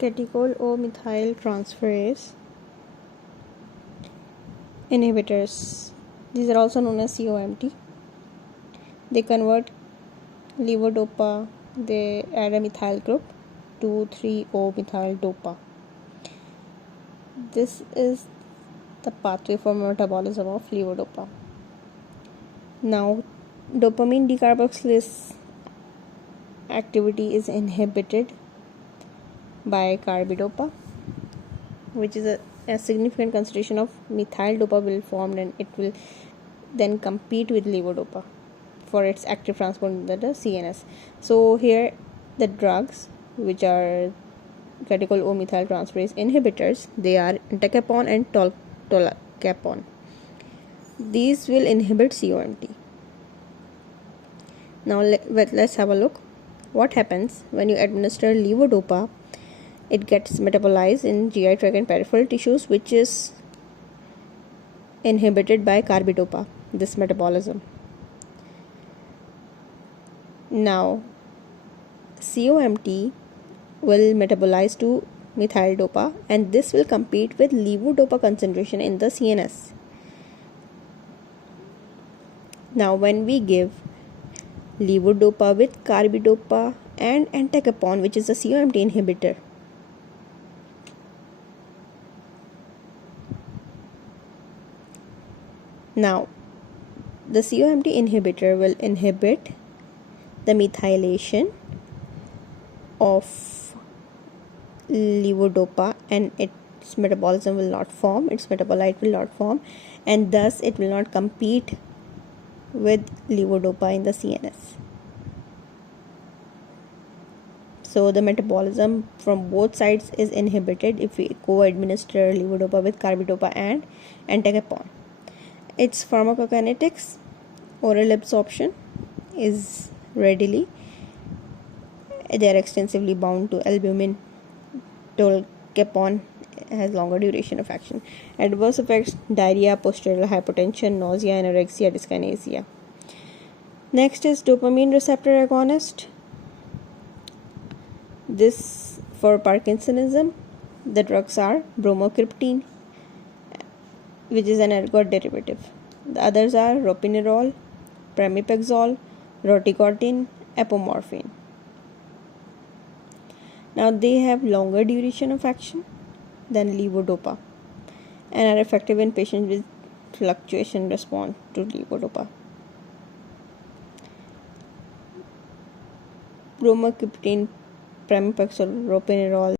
Catechol or methyl transferase inhibitors. These are also known as COMT. They convert levodopa, they add a methyl group, 2,3-O-methyl dopa. This is the pathway for metabolism of levodopa. Now, dopamine decarboxylase activity is inhibited by carbidopa, which is a significant concentration of methyl dopa will form, and it will then compete with levodopa for its active transport in the CNS. So here the drugs which are catechol O methyl transferase inhibitors, they are entacapone and tolacapone. These will inhibit COMT. Now let's have a look. What happens when you administer levodopa? It gets metabolized in GI tract and peripheral tissues, which is inhibited by carbidopa, this metabolism. Now, COMT will metabolize to methyl dopa, and this will compete with levodopa concentration in the CNS. Now, when we give levodopa with carbidopa and entacapone, which is a COMT inhibitor, now the COMT inhibitor will inhibit the methylation of levodopa, and its metabolism will not form, its metabolite will not form, and thus it will not compete with levodopa in the CNS. So the metabolism from both sides is inhibited if we co-administer levodopa with carbidopa and entacapone. Its pharmacokinetics, oral absorption is readily. They are extensively bound to albumin. Tolacapone has longer duration of action. Adverse effects: diarrhea, postural hypotension, nausea, anorexia, dyskinesia. Next is dopamine receptor agonist. This for Parkinsonism, the drugs are bromocriptine, which is an ergot derivative. The others are ropinirole, pramipexole, rotigotine, apomorphine. Now they have longer duration of action than levodopa and are effective in patients with fluctuation response to levodopa. Bromocriptine, pramipexole, ropinirole